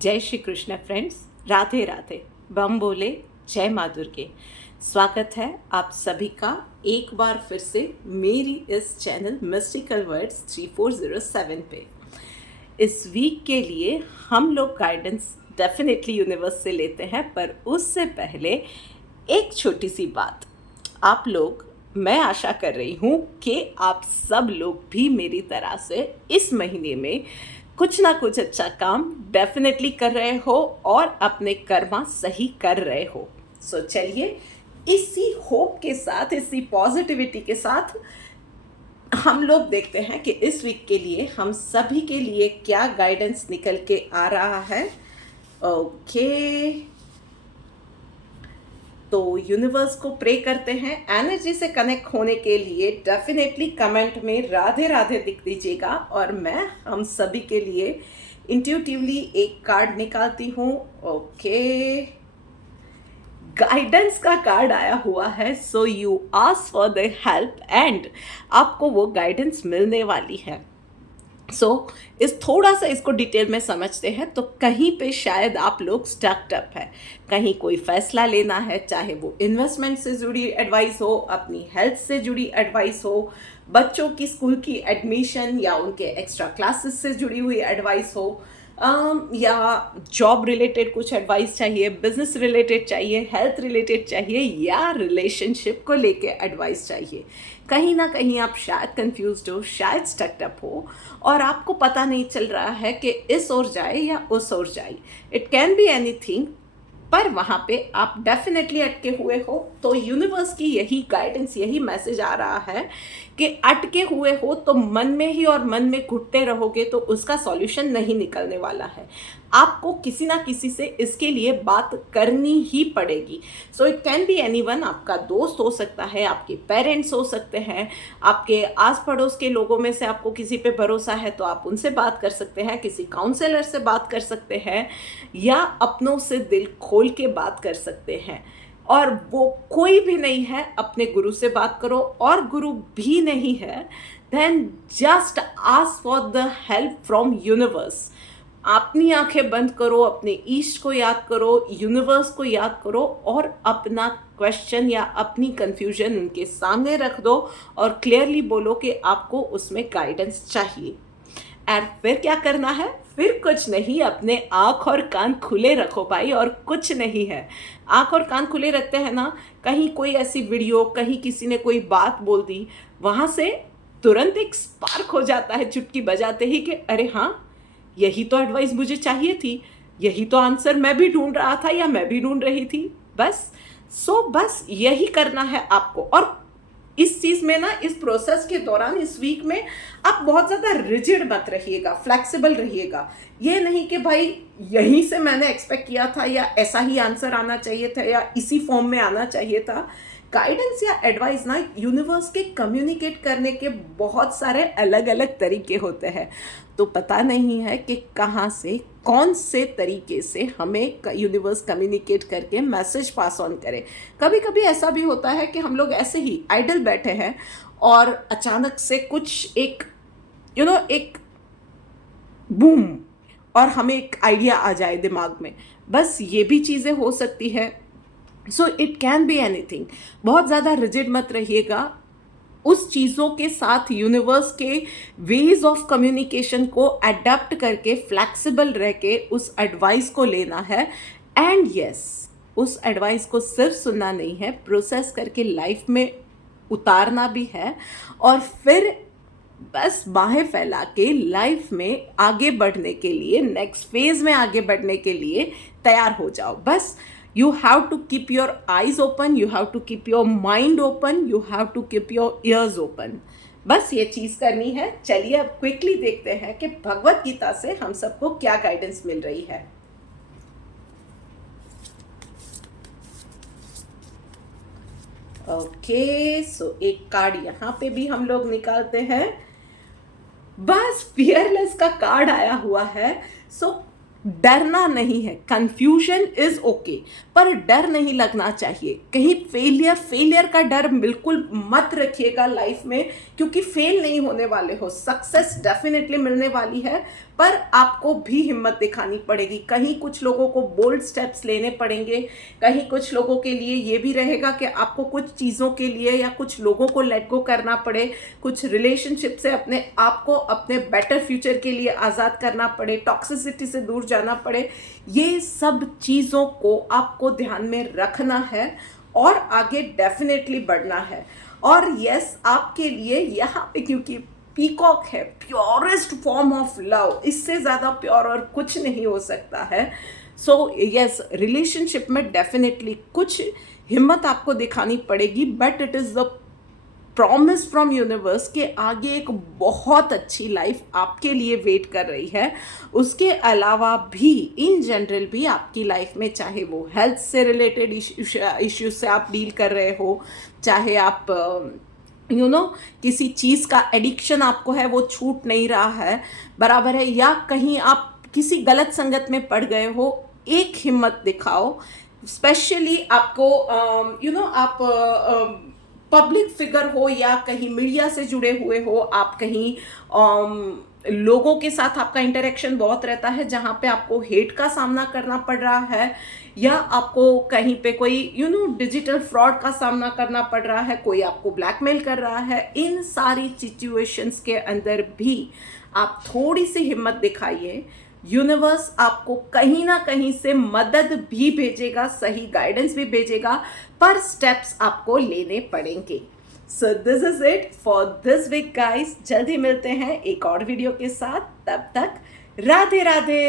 जय श्री कृष्ण फ्रेंड्स, राधे राधे, बम बोले, जय माँ दुर्गे। स्वागत है आप सभी का एक बार फिर से मेरी इस चैनल मिस्टिकल वर्ड्स 3407 पे। इस वीक के लिए हम लोग गाइडेंस डेफिनेटली यूनिवर्स से लेते हैं, पर उससे पहले एक छोटी सी बात। आप लोग, मैं आशा कर रही हूँ कि आप सब लोग भी मेरी तरह से इस महीने में कुछ ना कुछ अच्छा काम डेफिनेटली कर रहे हो और अपने कर्मा सही कर रहे हो। सो चलिए, इसी होप के साथ, इसी पॉजिटिविटी के साथ हम लोग देखते हैं कि इस वीक के लिए हम सभी के लिए क्या गाइडेंस निकल के आ रहा है। ओके, तो यूनिवर्स को प्रे करते हैं एनर्जी से कनेक्ट होने के लिए। डेफिनेटली कमेंट में राधे राधे लिख दीजिएगा और मैं हम सभी के लिए इंट्यूटिवली एक कार्ड निकालती हूँ। ओके, गाइडेंस का कार्ड आया हुआ है। So you ask for the help and आपको वो गाइडेंस मिलने वाली है। इस थोड़ा सा इसको डिटेल में समझते हैं तो कहीं पे शायद आप लोग स्टक्ड अप है, कहीं कोई फैसला लेना है, चाहे वो इन्वेस्टमेंट से जुड़ी एडवाइस हो, अपनी हेल्थ से जुड़ी एडवाइस हो, बच्चों की स्कूल की एडमिशन या उनके एक्स्ट्रा क्लासेस से जुड़ी हुई एडवाइस हो, या जॉब रिलेटेड कुछ एडवाइस चाहिए, बिजनेस रिलेटेड चाहिए, हेल्थ रिलेटेड चाहिए, या रिलेशनशिप को लेके एडवाइस चाहिए। कहीं ना कहीं आप शायद कंफ्यूज्ड हो, शायद स्टक्ड अप हो और आपको पता नहीं चल रहा है कि इस ओर जाए या उस ओर जाए। इट कैन बी एनीथिंग, पर वहाँ पे आप डेफिनेटली अटके हुए हो। तो यूनिवर्स की यही गाइडेंस, यही मैसेज आ रहा है कि अटके हुए हो तो मन में ही और मन में घुटते रहोगे तो उसका सॉल्यूशन नहीं निकलने वाला है। आपको किसी ना किसी से इसके लिए बात करनी ही पड़ेगी। So it can be anyone, आपका दोस्त हो सकता है, आपके पेरेंट्स हो सकते हैं, आपके आस पड़ोस के लोगों में से आपको किसी पे भरोसा है तो आप उनसे बात कर सकते हैं, किसी काउंसलर से बात कर सकते हैं, या अपनों से दिल खोल के बात कर सकते हैं। और वो कोई भी नहीं है, अपने गुरु से बात करो, और गुरु भी नहीं है then just ask for the help from universe. अपनी आंखें बंद करो, अपने ईस्ट को याद करो, यूनिवर्स को याद करो और अपना क्वेश्चन या अपनी कंफ्यूजन उनके सामने रख दो और क्लियरली बोलो कि आपको उसमें गाइडेंस चाहिए। और फिर क्या करना है? फिर कुछ नहीं, अपने आँख और कान खुले रखो भाई, और कुछ नहीं है। आँख और कान खुले रखते हैं ना, कहीं कोई ऐसी वीडियो, कहीं किसी ने कोई बात बोल दी, वहाँ से तुरंत एक स्पार्क हो जाता है चुटकी बजाते ही कि अरे हाँ, यही तो एडवाइस मुझे चाहिए थी, यही तो आंसर मैं भी ढूंढ रहा था या मैं भी ढूंढ रही थी। बस यही करना है आपको। और इस चीज़ में ना, इस प्रोसेस के दौरान, इस वीक में आप बहुत ज़्यादा रिजिड मत रहिएगा, फ्लेक्सिबल रहिएगा। ये नहीं कि भाई यहीं से मैंने एक्सपेक्ट किया था या ऐसा ही आंसर आना चाहिए था या इसी फॉर्म में आना चाहिए था। गाइडेंस या एडवाइस ना, यूनिवर्स के कम्युनिकेट करने के बहुत सारे अलग अलग तरीके होते हैं। तो पता नहीं है कि कहाँ से, कौन से तरीके से हमें यूनिवर्स कम्युनिकेट करके मैसेज पास ऑन करे। कभी कभी ऐसा भी होता है कि हम लोग ऐसे ही आइडल बैठे हैं और अचानक से कुछ एक एक बूम, और हमें एक आइडिया आ जाए दिमाग में। बस ये भी चीज़ें हो सकती है। So it can be anything. बहुत ज़्यादा रिजिड मत रहिएगा, उस चीज़ों के साथ यूनिवर्स के वेज ऑफ कम्युनिकेशन को अडेप्ट करके, फ्लैक्सिबल रह के उस एडवाइस को लेना है। एंड यस, उस एडवाइस को सिर्फ सुनना नहीं है, प्रोसेस करके लाइफ में उतारना भी है। और फिर बस बाहें फैला के लाइफ में आगे बढ़ने के लिए, नेक्स्ट फेज में आगे बढ़ने के लिए तैयार हो जाओ। बस you have to keep your eyes open, you have to keep your mind open, you have to keep your ears open. बस ये चीज़ करनी है। चलिए अब क्विकली देखते हैं कि भगवत गीता से हम सबको क्या गाइडेंस मिल रही है। ओके, सो एक कार्ड यहाँ पे भी हम लोग निकालते हैं। बस फियरलेस का कार्ड आया हुआ है। सो डरना नहीं है, कंफ्यूजन इज ओके, पर डर नहीं लगना चाहिए। कहीं फेलियर का डर बिल्कुल मत रखिएगा लाइफ में, क्योंकि फेल नहीं होने वाले हो। सक्सेस डेफिनेटली मिलने वाली है, पर आपको भी हिम्मत दिखानी पड़ेगी। कहीं कुछ लोगों को बोल्ड स्टेप्स लेने पड़ेंगे, कहीं कुछ लोगों के लिए ये भी रहेगा कि आपको कुछ चीज़ों के लिए या कुछ लोगों को लेट गो करना पड़े, कुछ रिलेशनशिप से अपने आप को अपने बेटर फ्यूचर के लिए आज़ाद करना पड़े, टॉक्सिसिटी से दूर जाना पड़े। ये सब चीज़ों को आपको ध्यान में रखना है और आगे डेफिनेटली बढ़ना है। और यस, आपके लिए यहाँ पे क्योंकि पीकॉक है, प्योरेस्ट फॉर्म ऑफ लव, इससे ज़्यादा प्योर और कुछ नहीं हो सकता है। सो यस, रिलेशनशिप में डेफिनेटली कुछ हिम्मत आपको दिखानी पड़ेगी, but it is the promise from universe के आगे एक बहुत अच्छी लाइफ आपके लिए वेट कर रही है। उसके अलावा भी इन जनरल भी आपकी लाइफ में, चाहे वो हेल्थ से रिलेटेड इश्यूज से आप डील कर रहे हो, चाहे आप किसी चीज़ का एडिक्शन आपको है, वो छूट नहीं रहा है, बराबर है, या कहीं आप किसी गलत संगत में पड़ गए हो, एक हिम्मत दिखाओ। स्पेशली आपको आप पब्लिक फिगर हो या कहीं मीडिया से जुड़े हुए हो, आप कहीं लोगों के साथ आपका इंटरेक्शन बहुत रहता है जहाँ पे आपको हेट का सामना करना पड़ रहा है, या आपको कहीं पे कोई डिजिटल फ्रॉड का सामना करना पड़ रहा है, कोई आपको ब्लैकमेल कर रहा है, इन सारी सिचुएशंस के अंदर भी आप थोड़ी सी हिम्मत दिखाइए। यूनिवर्स आपको कहीं ना कहीं से मदद भी भेजेगा, सही गाइडेंस भी भेजेगा, पर स्टेप्स आपको लेने पड़ेंगे। So this is it for this week guys. जल्दी मिलते हैं एक और वीडियो के साथ, तब तक राधे राधे।